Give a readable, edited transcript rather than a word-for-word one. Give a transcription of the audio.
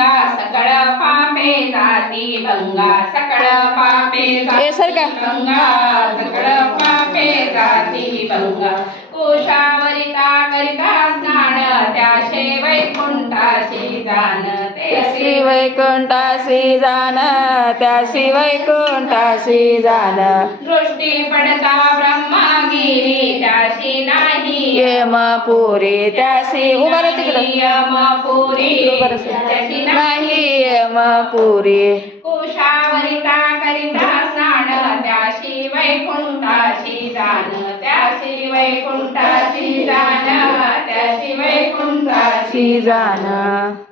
भंगा सकळ पापे जाती भंगा सकळ पापे जाती भंगा सकळ पापे जाती भंगा कुशावरिता करिता स्नान त्याशे वैकुंठाशी जाण त्याशी वैकुंठाशी जाण त्याशी वैकुंठाशी जाण दृष्टी पडता ब्रह्मागिरी त्याशी नाही यमपुरी त्याशी उभा तिकडे यमपुरी त्याशी नाही यमपुरी कुशावरिता करिता स्नान त्याशी वैकुंठाशी जाण त्याशी वैकुंठाशी जाण त्याशी वैकुंठाशी जाण